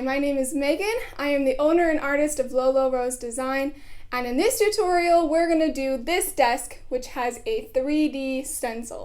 Hi, my name is Megan. I am the owner and artist of Lolo Rose Design, and in this tutorial we're going to do this desk, which has a 3D stencil.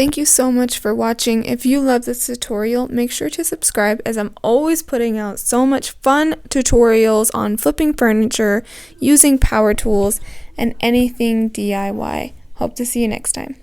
Thank you so much for watching. If you love this tutorial, make sure to subscribe, as I'm always putting out so much fun tutorials on flipping furniture, using power tools, and anything DIY. Hope to see you next time.